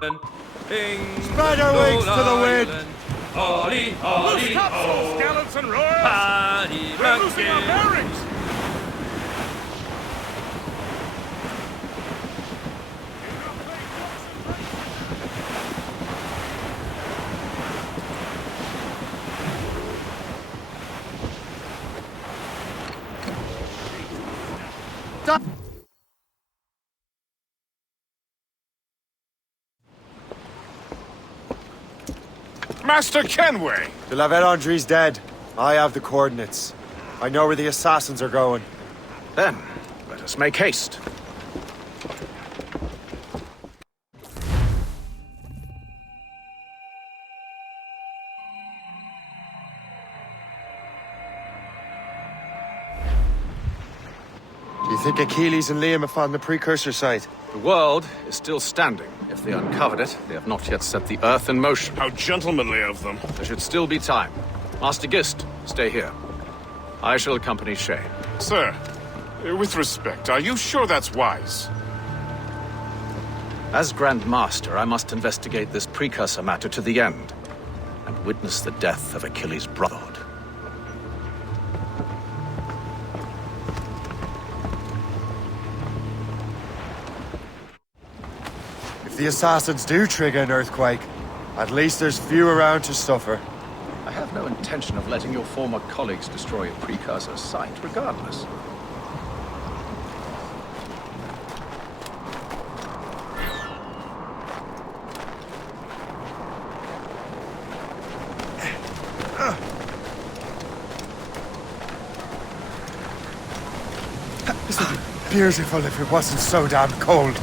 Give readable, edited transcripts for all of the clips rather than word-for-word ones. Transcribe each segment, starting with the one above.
Spread our wings to the wind! Ollie, Ollie, Loose topsails, gallants and royals! Paddy We're losing our bearings! Master Kenway! De la Vérendrye's dead. I have the coordinates. I know where the assassins are going. Then, let us make haste. Do you think Achilles and Liam have found the precursor site? The world is still standing. If they uncovered it, they have not yet set the earth in motion. How gentlemanly of them. There should still be time. Master Gist, stay here. I shall accompany Shay. Sir, with respect, are you sure that's wise? As Grand Master, I must investigate this precursor matter to the end, and witness the death of Achilles' brotherhood. If the assassins do trigger an earthquake, at least there's few around to suffer. I have no intention of letting your former colleagues destroy a precursor site, regardless. This would be beautiful if it wasn't so damn cold.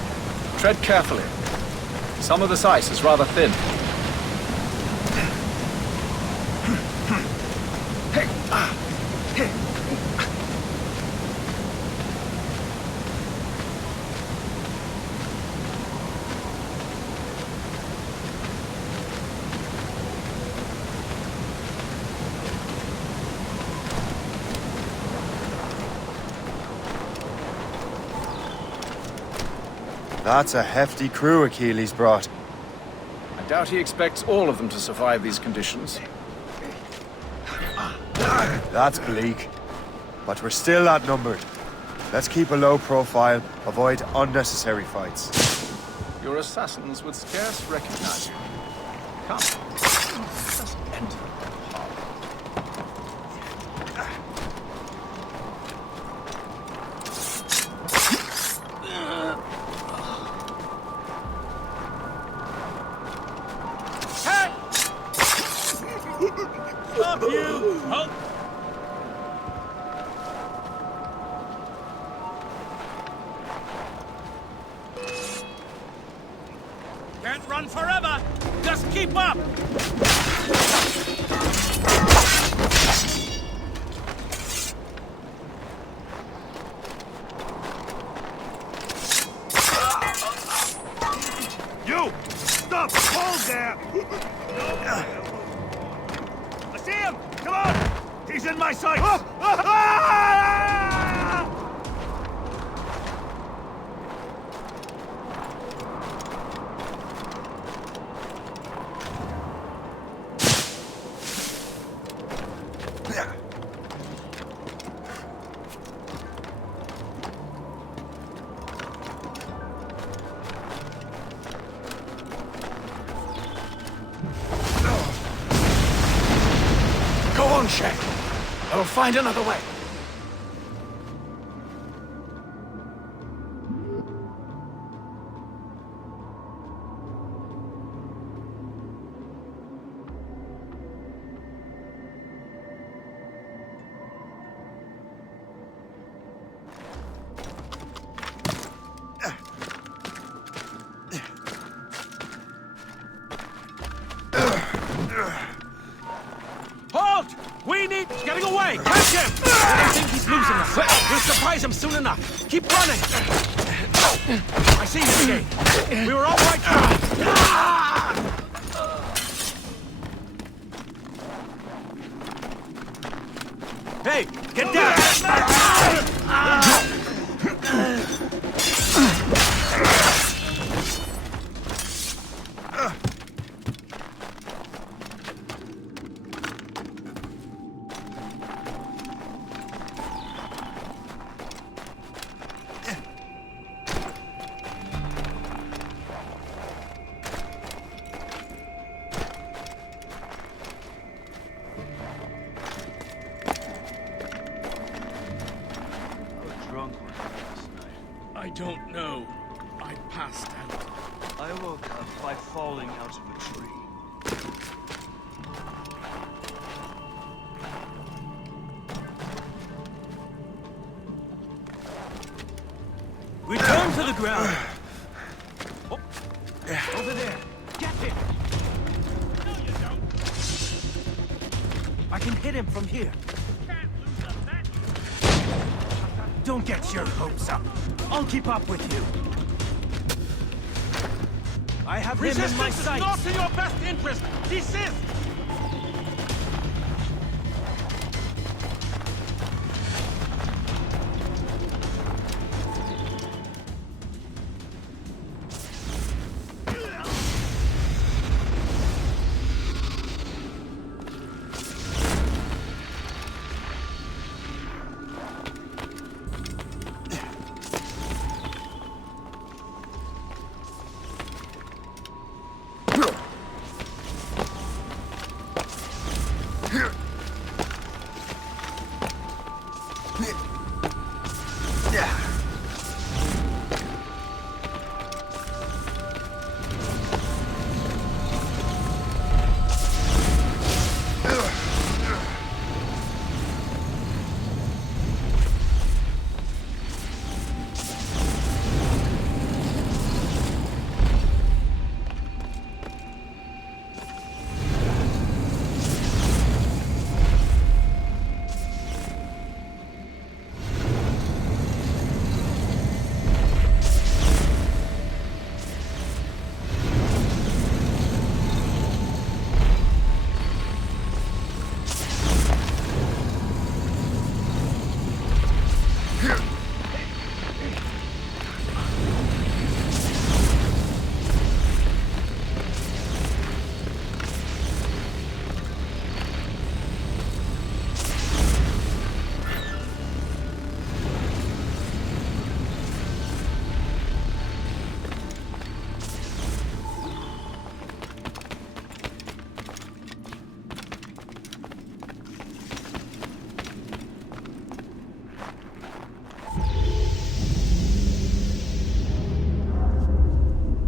Tread carefully. Some of this ice is rather thin. That's a hefty crew Achilles brought. I doubt he expects all of them to survive these conditions. That's bleak. But we're still outnumbered. Let's keep a low profile, avoid unnecessary fights. Your assassins would scarce recognize you. Come, let us enter the harbor. Stop you! Halt! Can't run forever! Just keep up! You! Stop! Hold there! I see him! Come on! He's in my sights! Go on, Shay. I will find another way. Halt! We need... Getting away! Catch him! I don't think he's losing us. We'll surprise him soon enough. Keep running! I see him again. We were all right now. Hey, get down! don't know. I passed out. I woke up by falling out of a tree. Return to the ground! Oh. Over there! Get him! No, you don't. I can hit him from here. Can't lose a match. Don't get your hopes up. I'll keep up with you. I have him in my Resistance is sights. not in your best interest! Desist!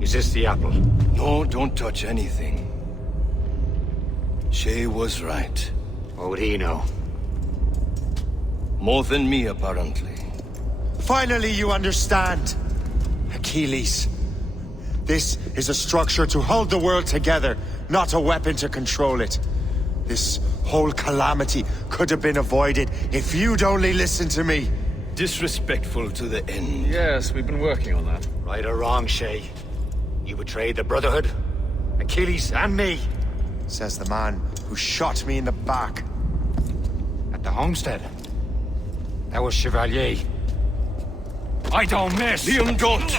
Is this the apple? No, don't touch anything. Shay was right. What would he know? More than me, apparently. Finally, you understand. Achilles. This is a structure to hold the world together, not a weapon to control it. This whole calamity could have been avoided if you'd only listened to me. Disrespectful to the end. Yes, we've been working on that. Right or wrong, Shay? You betrayed the Brotherhood, Achilles, and me. Says the man who shot me in the back. At the homestead. That was Chevalier. I don't miss! Liam, don't!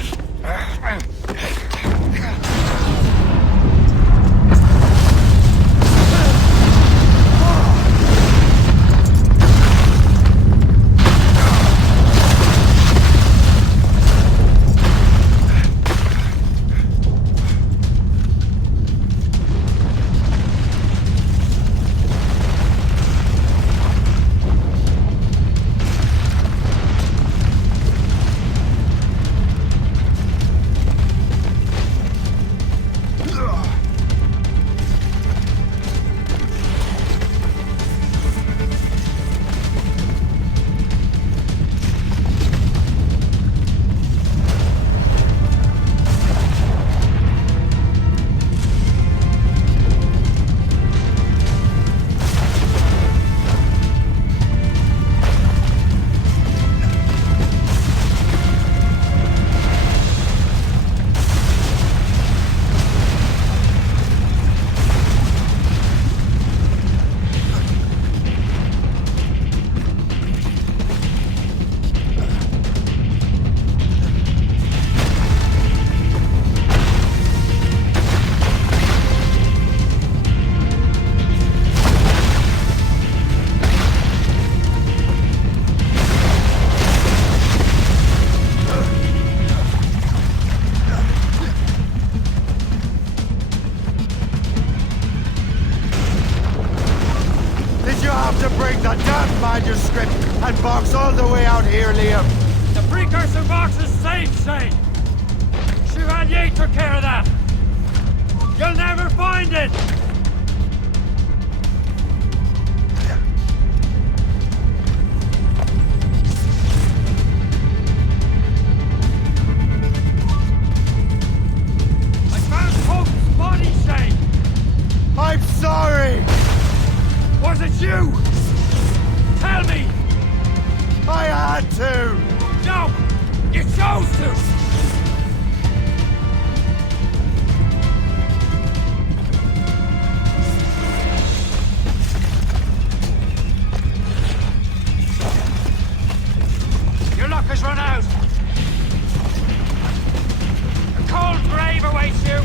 To bring the damn manuscript and box all the way out here, Liam. The brig precursor box is safe, Shay! Chevalier took care of that! You'll never find it! I found Hope's body, Shay! I'm sorry! Was it you? Tell me! I had to! No! You chose to! Your luck has run out! A cold grave awaits you!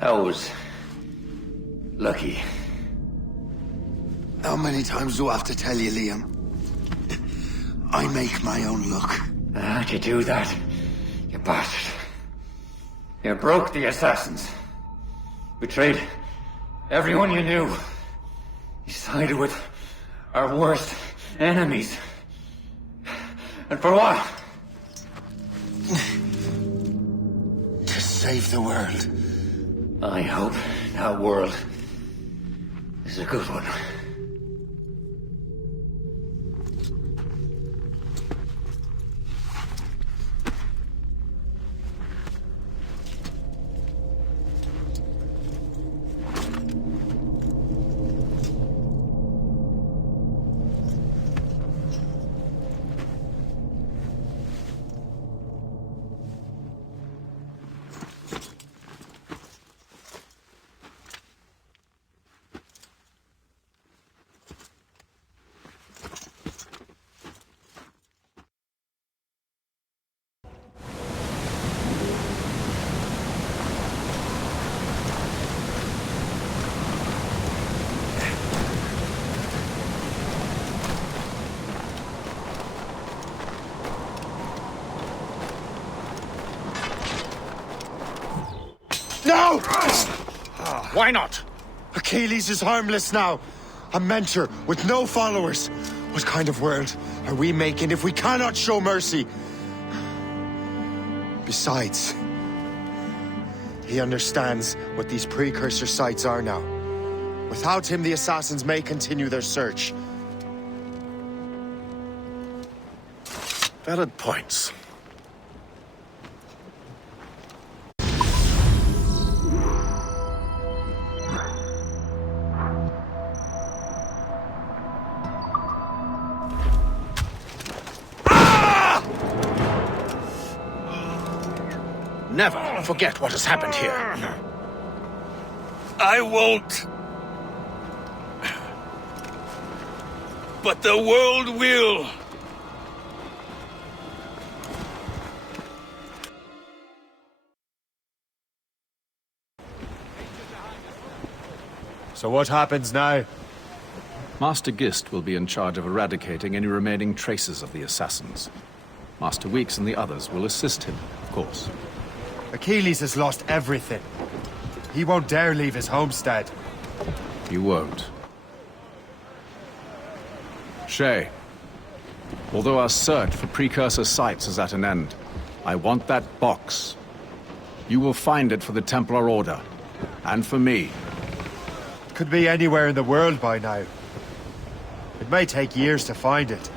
I was lucky. How many times do I have to tell you, Liam? I make my own luck. How'd you do that, you bastard? You broke the assassins. Betrayed everyone you knew. You sided with our worst enemies. And for what? To save the world. I hope that world is a good one. No! Why not? Achilles is harmless now. A mentor with no followers. What kind of world are we making if we cannot show mercy? Besides, he understands what these precursor sites are now. Without him, the assassins may continue their search. Valid points. Never forget what has happened here. I won't. But the world will. So what happens now? Master Gist will be in charge of eradicating any remaining traces of the assassins. Master Weeks and the others will assist him, of course. Achilles has lost everything. He won't dare leave his homestead. You won't. Shay, although our search for precursor sites is at an end, I want that box. You will find it for the Templar Order, and for me. Could be anywhere in the world by now. It may take years to find it.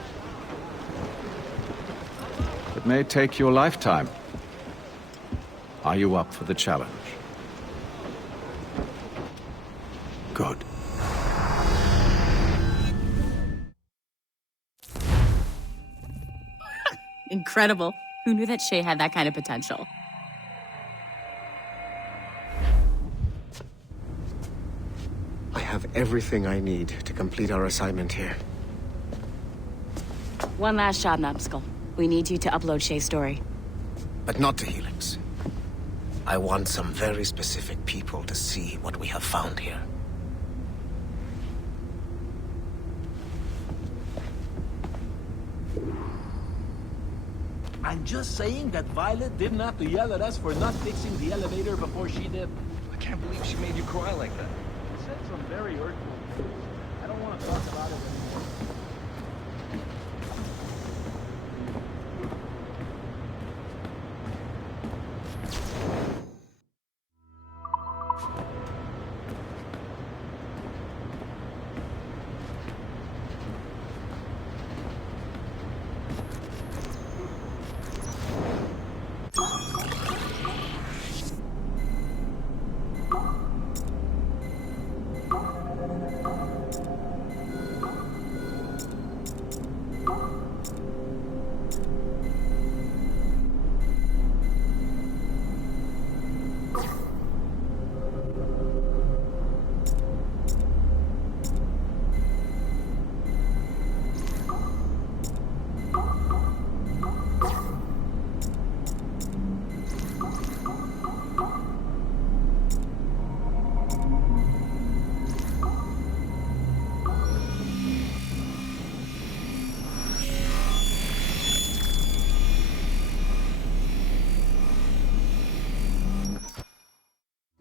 It may take your lifetime. Are you up for the challenge? Good. Incredible. Who knew that Shay had that kind of potential? I have everything I need to complete our assignment here. One last job, Numbskull. We need you to upload Shay's story. But not to Helix. I want some very specific people to see what we have found here. I'm just saying that Violet didn't have to yell at us for not fixing the elevator before she did. I can't believe she made you cry like that. She said some very hurtful things. I don't want to talk about it anymore.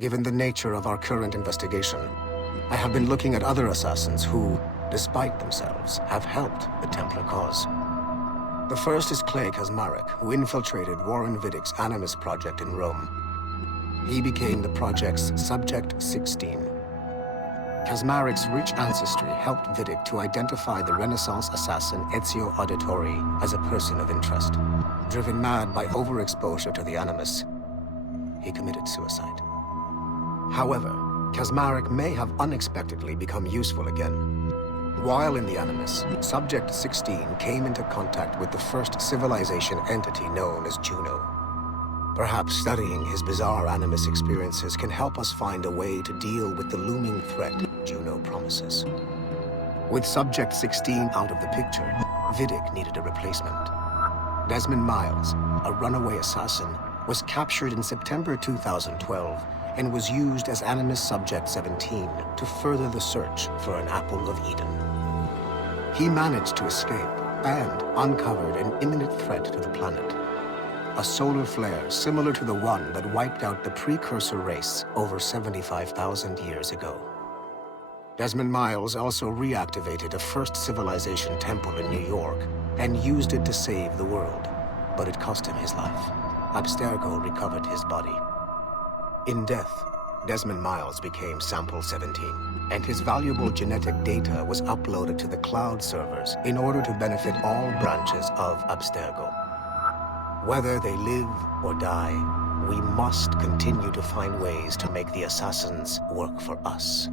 Given the nature of our current investigation, I have been looking at other assassins who, despite themselves, have helped the Templar cause. The first is Clay Kazmarek, who infiltrated Warren Viddick's Animus project in Rome. He became the project's Subject 16. Kazmarek's rich ancestry helped Viddick to identify the Renaissance assassin Ezio Auditore as a person of interest. Driven mad by overexposure to the Animus, he committed suicide. However, Kazmarek may have unexpectedly become useful again. While in the Animus, Subject 16 came into contact with the first civilization entity known as Juno. Perhaps studying his bizarre Animus experiences can help us find a way to deal with the looming threat Juno promises. With Subject 16 out of the picture, Viddick needed a replacement. Desmond Miles, a runaway assassin, was captured in September 2012 and was used as Animus Subject 17 to further the search for an Apple of Eden. He managed to escape and uncovered an imminent threat to the planet. A solar flare similar to the one that wiped out the precursor race over 75,000 years ago. Desmond Miles also reactivated a first civilization temple in New York and used it to save the world, but it cost him his life. Abstergo recovered his body. In death, Desmond Miles became Sample 17, and his valuable genetic data was uploaded to the cloud servers in order to benefit all branches of Abstergo. Whether they live or die, we must continue to find ways to make the assassins work for us.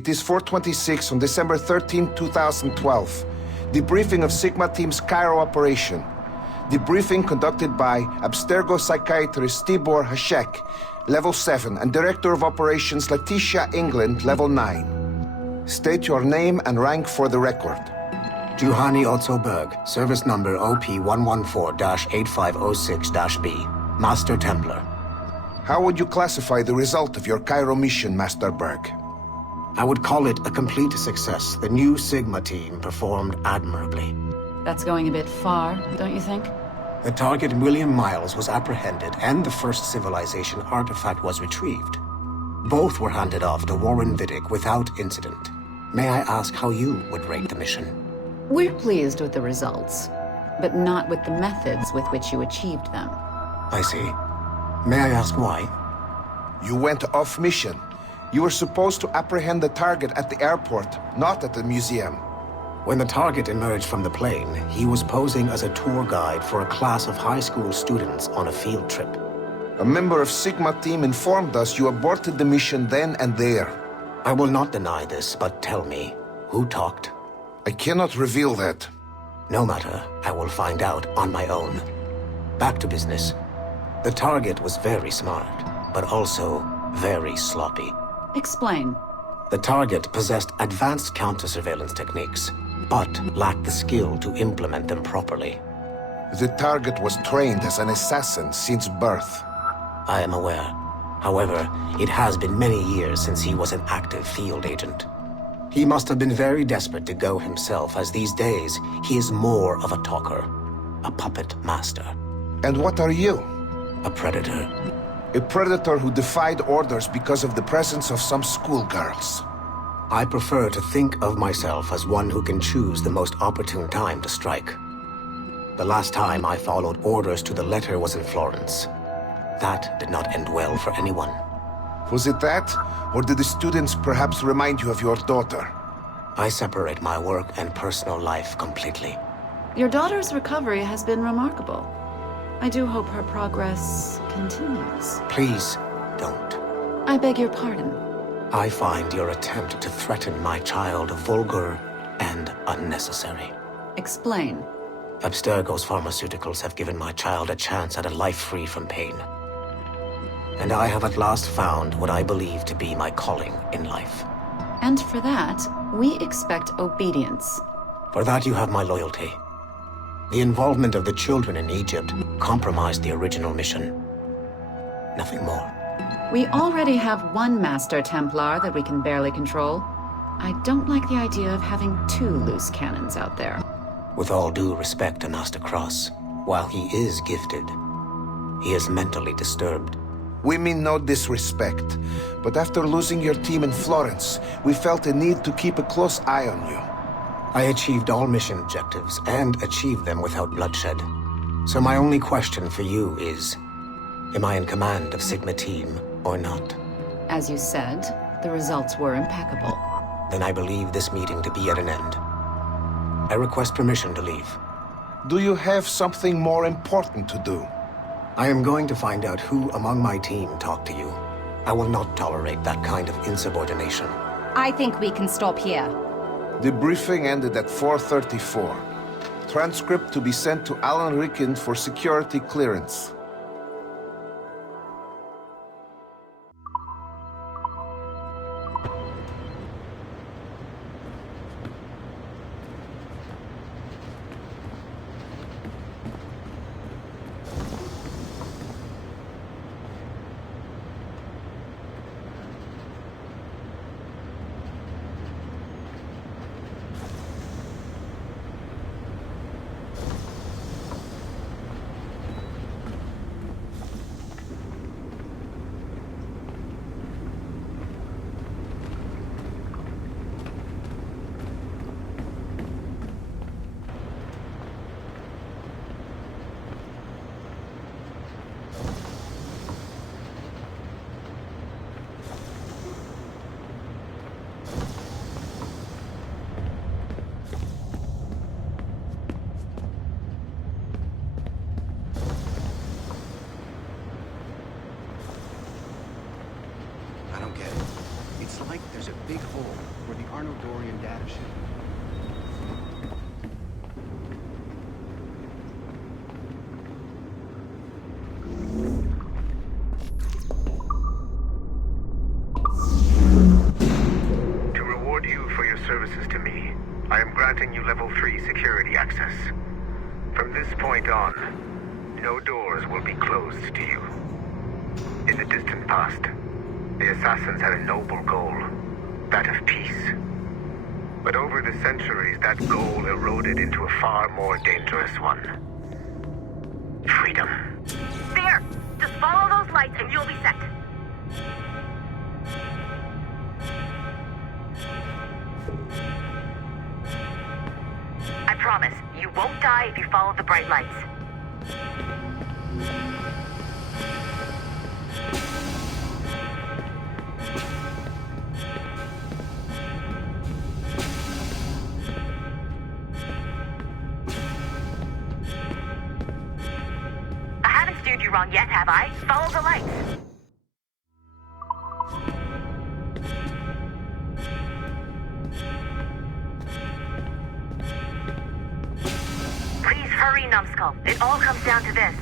It is 4:26 on December 13, 2012. Debriefing of Sigma Team's Cairo operation. Debriefing conducted by Abstergo psychiatrist Tibor Hashek, Level 7, and Director of Operations Letitia England, Level 9. State your name and rank for the record. Juhani Otto Berg, service number OP114-8506-B, Master Templar. How would you classify the result of your Cairo mission, Master Berg? I would call it a complete success. The new Sigma team performed admirably. That's going a bit far, don't you think? The target, William Miles, was apprehended and the first civilization artifact was retrieved. Both were handed off to Warren Vidic without incident. May I ask how you would rate the mission? We're pleased with the results, but not with the methods with which you achieved them. I see. May I ask why? You went off mission. You were supposed to apprehend the target at the airport, not at the museum. When the target emerged from the plane, he was posing as a tour guide for a class of high school students on a field trip. A member of Sigma team informed us you aborted the mission then and there. I will not deny this, but tell me, who talked? I cannot reveal that. No matter, I will find out on my own. Back to business. The target was very smart, but also very sloppy. Explain. The target possessed advanced counter-surveillance techniques, but lacked the skill to implement them properly. The target was trained as an assassin since birth. I am aware. However, it has been many years since he was an active field agent. He must have been very desperate to go himself, as these days he is more of a talker, a puppet master. And what are you? A predator. A predator who defied orders because of the presence of some schoolgirls. I prefer to think of myself as one who can choose the most opportune time to strike. The last time I followed orders to the letter was in Florence. That did not end well for anyone. Was it that? Or did the students perhaps remind you of your daughter? I separate my work and personal life completely. Your daughter's recovery has been remarkable. I do hope her progress continues. Please, don't. I beg your pardon. I find your attempt to threaten my child vulgar and unnecessary. Explain. Abstergo's pharmaceuticals have given my child a chance at a life free from pain. And I have at last found what I believe to be my calling in life. And for that, we expect obedience. For that you have my loyalty. The involvement of the children in Egypt compromised the original mission. Nothing more. We already have one Master Templar that we can barely control. I don't like the idea of having two loose cannons out there. With all due respect to Master Cross, while he is gifted, he is mentally disturbed. We mean no disrespect, but after losing your team in Florence, we felt a need to keep a close eye on you. I achieved all mission objectives, and achieved them without bloodshed. So my only question for you is, am I in command of Sigma Team or not? As you said, the results were impeccable. Then I believe this meeting to be at an end. I request permission to leave. Do you have something more important to do? I am going to find out who among my team talked to you. I will not tolerate that kind of insubordination. I think we can stop here. The briefing ended at 4:34. Transcript to be sent to Alan Ricken for security clearance. There's a big hole where the Arno-Dorian data should be. To reward you for your services to me, I am granting you level 3 security access. From this point on, no doors will be closed to you. In the distant past, the assassins had a noble goal, that of peace. But over the centuries, that goal eroded into a far more dangerous one. Freedom. There! Just follow those lights and you'll be set. I promise, you won't die if you follow the bright lights. I haven't steered you wrong yet, have I? Follow the lights. Please hurry, Numbskull. It all comes down to this.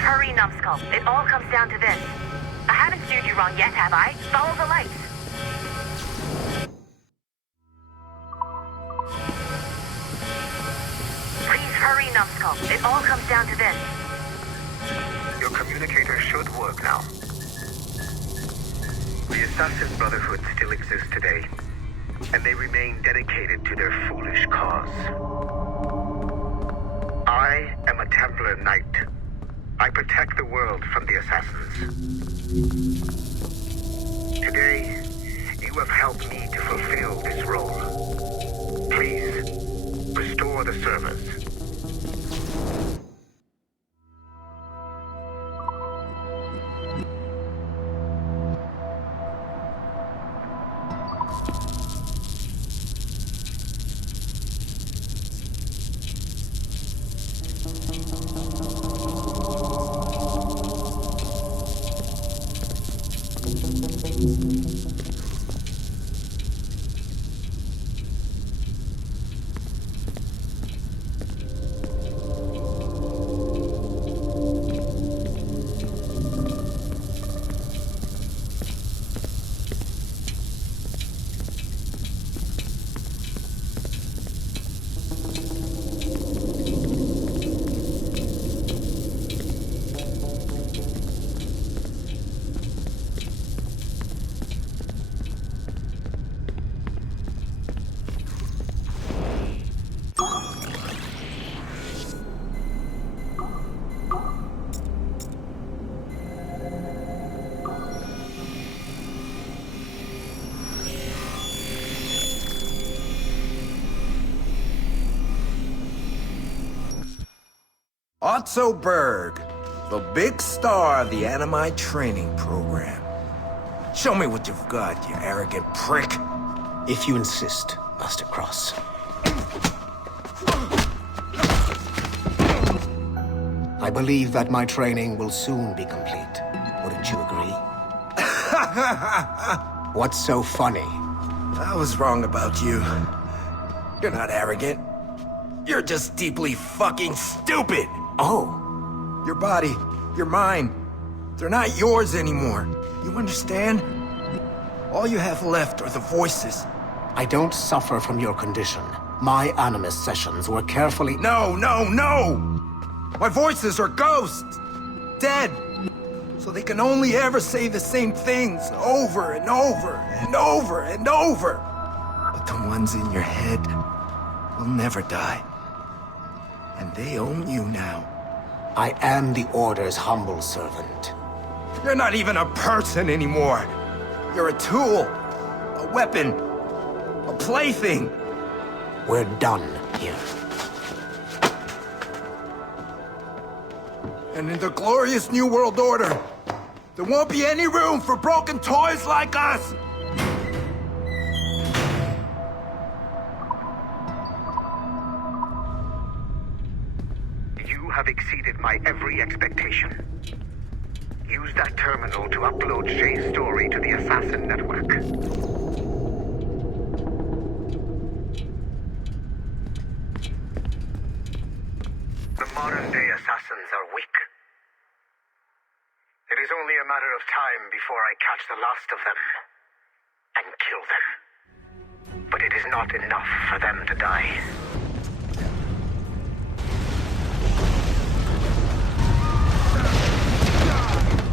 Hurry, Numbskull. It all comes down to this. I haven't steered you wrong yet, have I? Follow the lights. Please hurry, Numbskull. It all comes down to this. Your communicator should work now. The Assassin Brotherhood still exists today, and they remain dedicated to their foolish cause. I am a Templar Knight. I protect the world from the assassins. Today, you have helped me to fulfill this role. Please, restore the servers. Otto Berg, the big star of the Animi training program. Show me what you've got, you arrogant prick. If you insist, Master Cross. I believe that my training will soon be complete. Wouldn't you agree? What's so funny? I was wrong about you. You're not arrogant. You're just deeply fucking stupid! Oh. Your body, your mind, they're not yours anymore. You understand? All you have left are the voices. I don't suffer from your condition. My Animus sessions were carefully— No! My voices are ghosts! Dead! So they can only ever say the same things over and over and over and over. But the ones in your head will never die. And they own you now. I am the Order's humble servant. You're not even a person anymore. You're a tool. A weapon. A plaything. We're done here. And in the glorious New World Order, there won't be any room for broken toys like us! You have exceeded my every expectation. Use that terminal to upload Shay's story to the Assassin Network. The modern-day assassins are weak. It is only a matter of time before I catch the last of them and kill them. But it is not enough for them to die.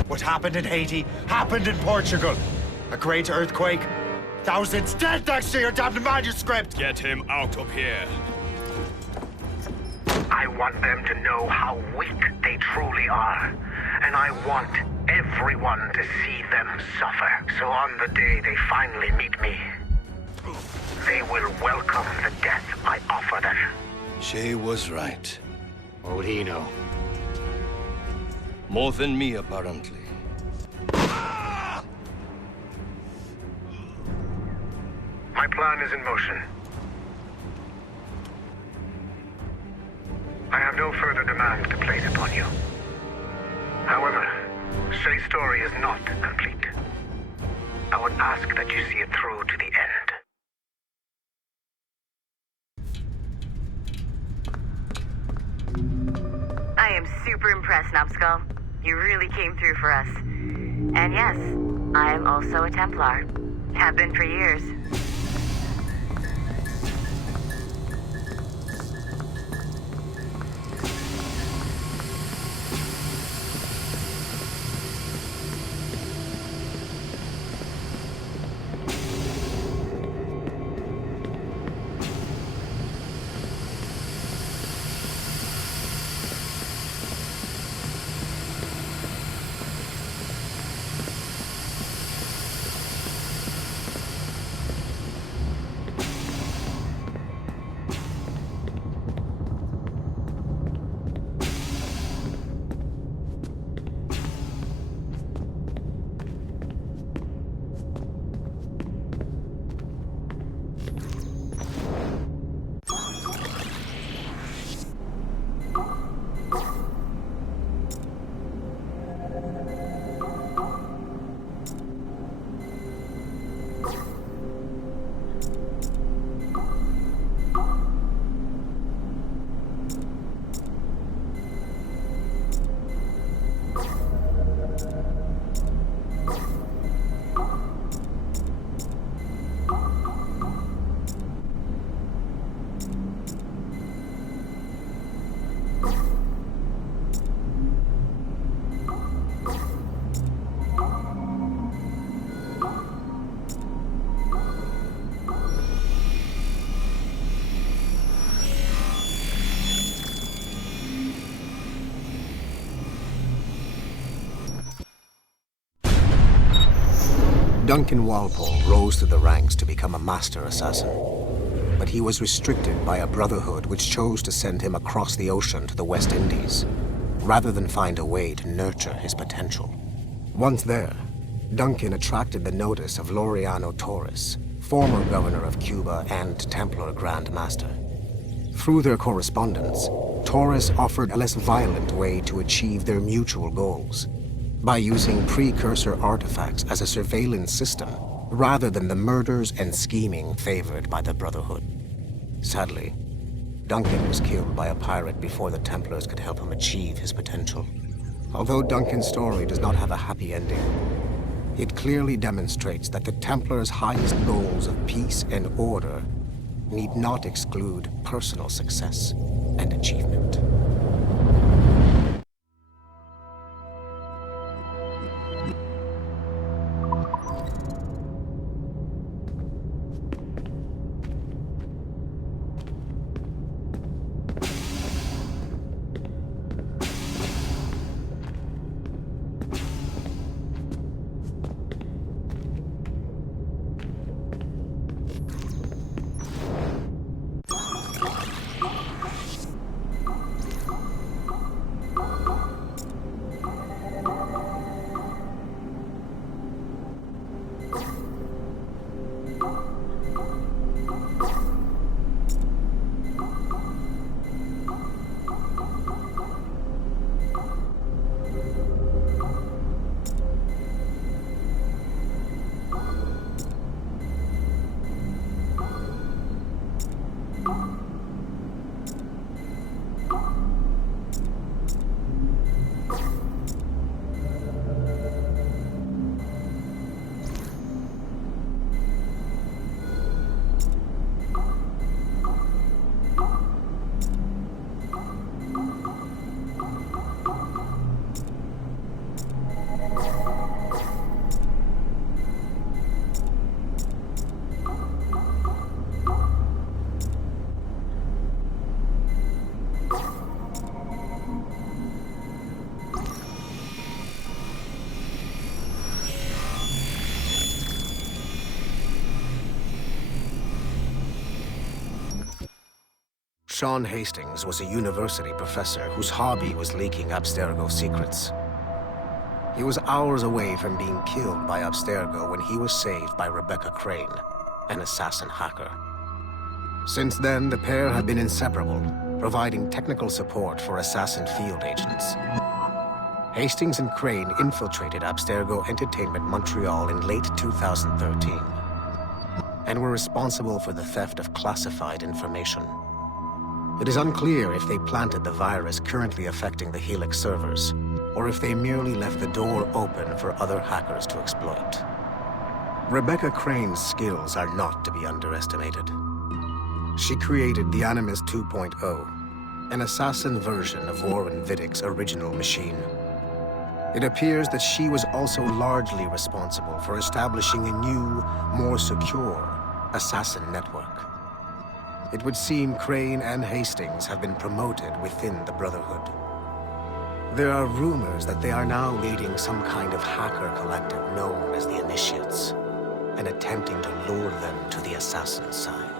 What happened in Haiti happened in Portugal. A great earthquake. Thousands dead thanks to your damned manuscript. Get him out of here. I want them to know how weak they truly are. And I want everyone to see them suffer. So on the day they finally meet me, they will welcome the death I offer them. Shay was right. What would he know? More than me, apparently. My plan is in motion. I have no further demands to place upon you. However, Shay's story is not complete. I would ask that you see it through to the end. I am super impressed, Numbskull. You really came through for us. And yes, I am also a Templar. Have been for years. Duncan Walpole rose through the ranks to become a master assassin. But he was restricted by a brotherhood which chose to send him across the ocean to the West Indies, rather than find a way to nurture his potential. Once there, Duncan attracted the notice of Laureano Torres, former governor of Cuba and Templar Grand Master. Through their correspondence, Torres offered a less violent way to achieve their mutual goals, by using precursor artifacts as a surveillance system, rather than the murders and scheming favored by the Brotherhood. Sadly, Duncan was killed by a pirate before the Templars could help him achieve his potential. Although Duncan's story does not have a happy ending, it clearly demonstrates that the Templars' highest goals of peace and order need not exclude personal success and achievement. Sean Hastings was a university professor whose hobby was leaking Abstergo secrets. He was hours away from being killed by Abstergo when he was saved by Rebecca Crane, an assassin hacker. Since then, the pair have been inseparable, providing technical support for assassin field agents. Hastings and Crane infiltrated Abstergo Entertainment Montreal in late 2013, and were responsible for the theft of classified information. It is unclear if they planted the virus currently affecting the Helix servers, or if they merely left the door open for other hackers to exploit. Rebecca Crane's skills are not to be underestimated. She created the Animus 2.0, an assassin version of Warren Vidick's original machine. It appears that she was also largely responsible for establishing a new, more secure assassin network. It would seem Crane and Hastings have been promoted within the Brotherhood. There are rumors that they are now leading some kind of hacker collective known as the Initiates, and attempting to lure them to the assassin side.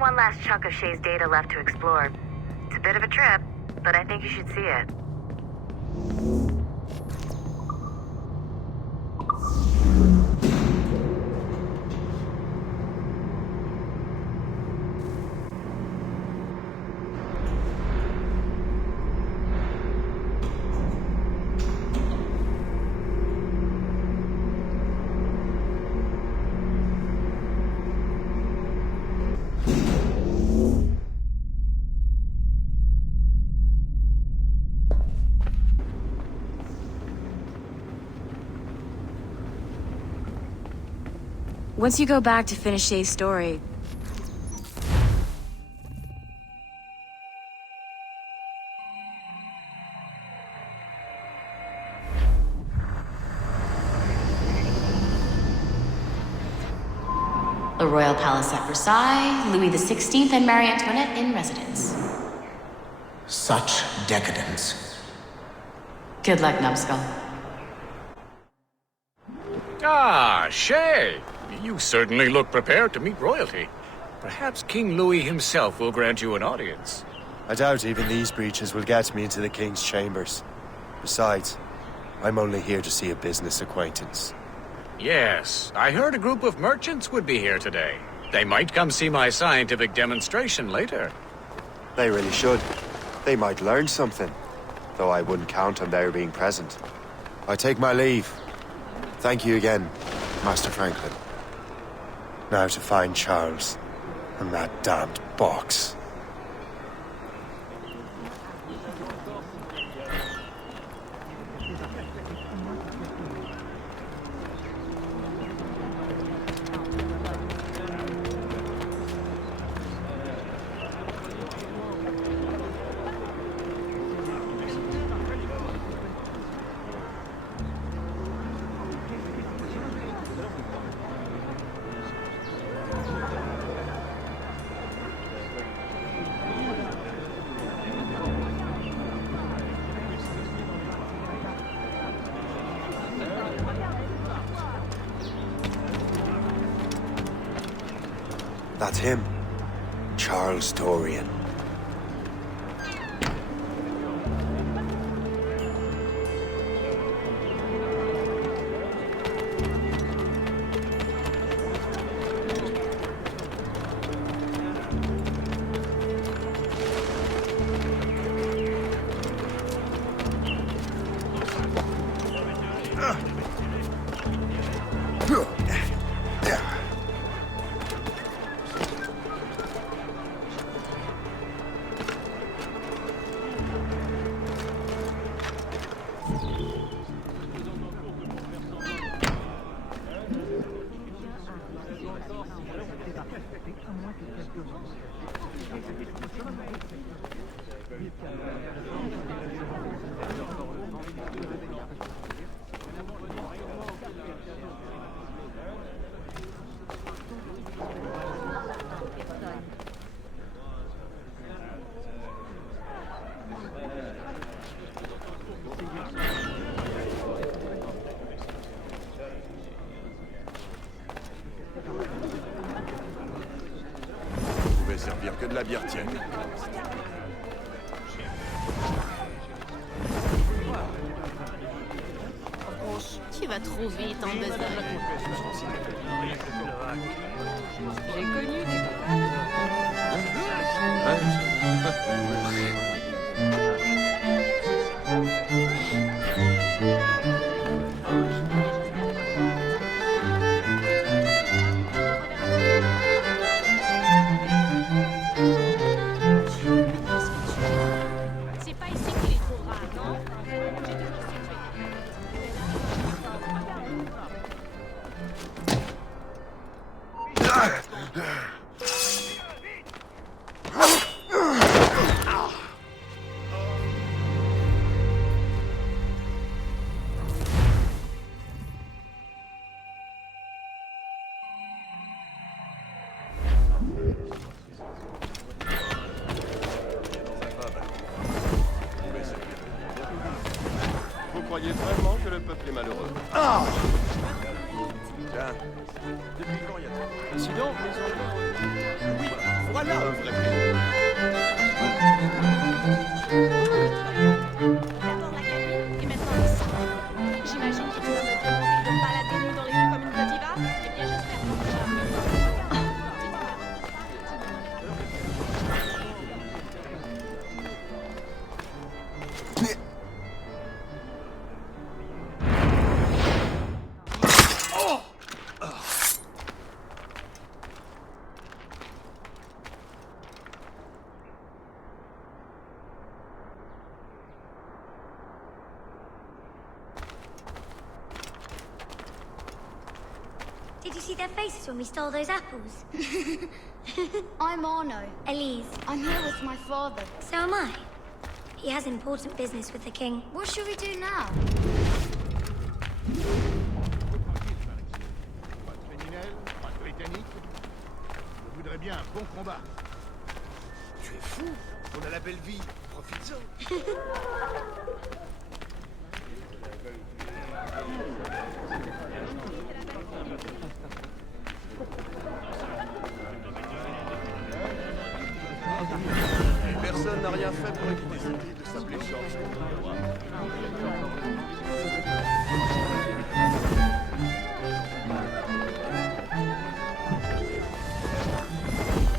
One last chunk of Shay's data left to explore. It's a bit of a trip, but I think you should see it. Once you go back to finish Shay's story, The Royal Palace at Versailles, Louis XVI and Marie Antoinette in residence. Such decadence. Good luck, Numbskull. Ah, Shay! You certainly look prepared to meet royalty. Perhaps King Louis himself will grant you an audience. I doubt even these breaches will get me into the king's chambers. Besides, I'm only here to see a business acquaintance. Yes, I heard a group of merchants would be here today. They might come see my scientific demonstration later. They really should. They might learn something, though I wouldn't count on their being present. I take my leave. Thank you again, Master Franklin. Now to find Charles and that damned box. That's him. Charles Dorian. Servir que de la bière tienne. Tu vas trop vite en besogne. J'ai connu des C'est pas ici qu'il les trouvera, non? Vous croyez vraiment que le peuple est malheureux? Tiens, depuis quand y a-t-il sinon, oui, voilà un vrai prix. D'abord la cabine, et maintenant le sang. J'imagine que tu vas me demander de me balader nu dans les rues comme une petite diva? Eh bien, j'espère que tu vas. Did you see their faces when we stole those apples? I'm Arno. Elise. I'm here with my father. So am I. He has important business with the king. What should we do now? bien, bon combat. Tu es fou. On a la belle vie. Profites-en. Personne n'a rien fait pour éviter ce type de sa blessure.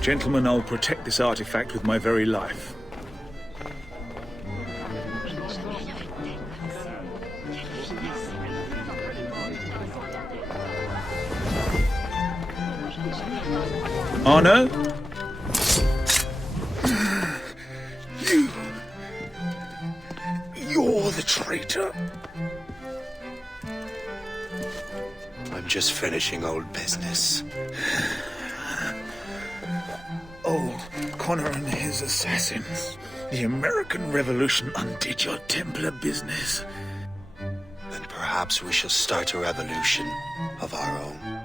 Gentlemen, I'll protect this artifact with my very life. Arno? You're the traitor. I'm just finishing old business. Old Connor and his assassins. The American Revolution undid your Templar business. Then perhaps we shall start a revolution of our own.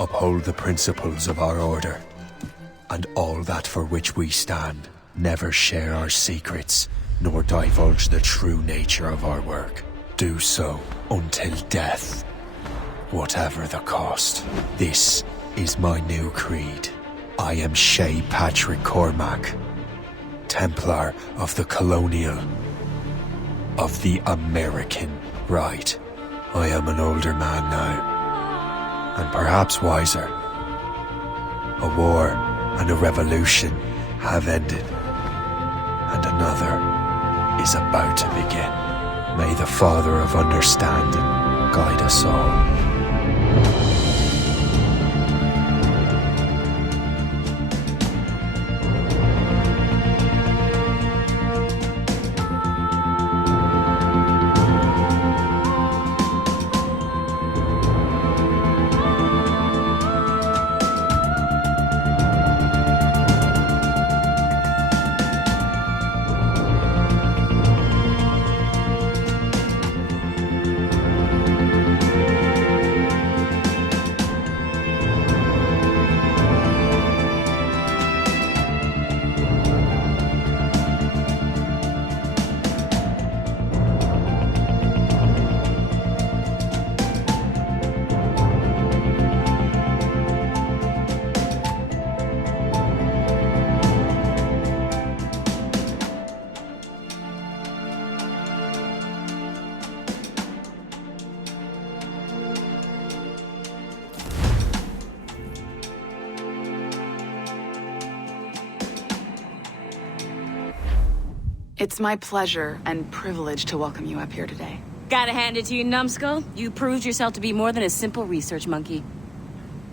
Uphold the principles of our order, and all that for which we stand. Never share our secrets, nor divulge the true nature of our work. Do so until death, whatever the cost. This is my new creed. I am Shay Patrick Cormac, Templar of the Colonial, of the American right. I am an older man now, and perhaps wiser. A war and a revolution have ended, and another is about to begin. May the Father of Understanding guide us all. It's my pleasure and privilege to welcome you up here today. Gotta hand it to you, numbskull. You proved yourself to be more than a simple research monkey.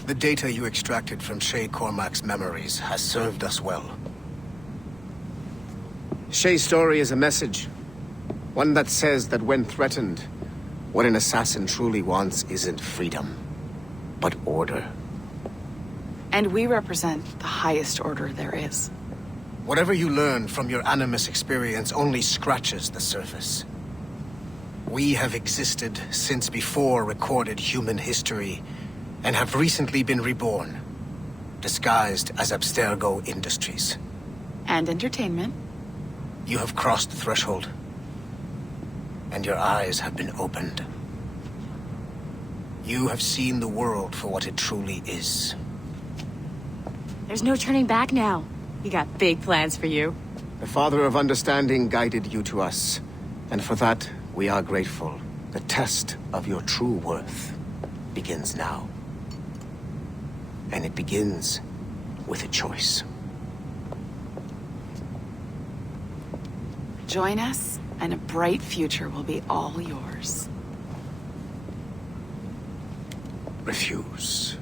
The data you extracted from Shay Cormac's memories has served us well. Shay's story is a message. One that says that when threatened, what an assassin truly wants isn't freedom, but order. And we represent the highest order there is. Whatever you learn from your Animus experience only scratches the surface. We have existed since before recorded human history, and have recently been reborn, disguised as Abstergo Industries. And entertainment. You have crossed the threshold, and your eyes have been opened. You have seen the world for what it truly is. There's no turning back now. We got big plans for you. The Father of Understanding guided you to us, and for that, we are grateful. The test of your true worth begins now. And it begins with a choice. Join us, and a bright future will be all yours. Refuse.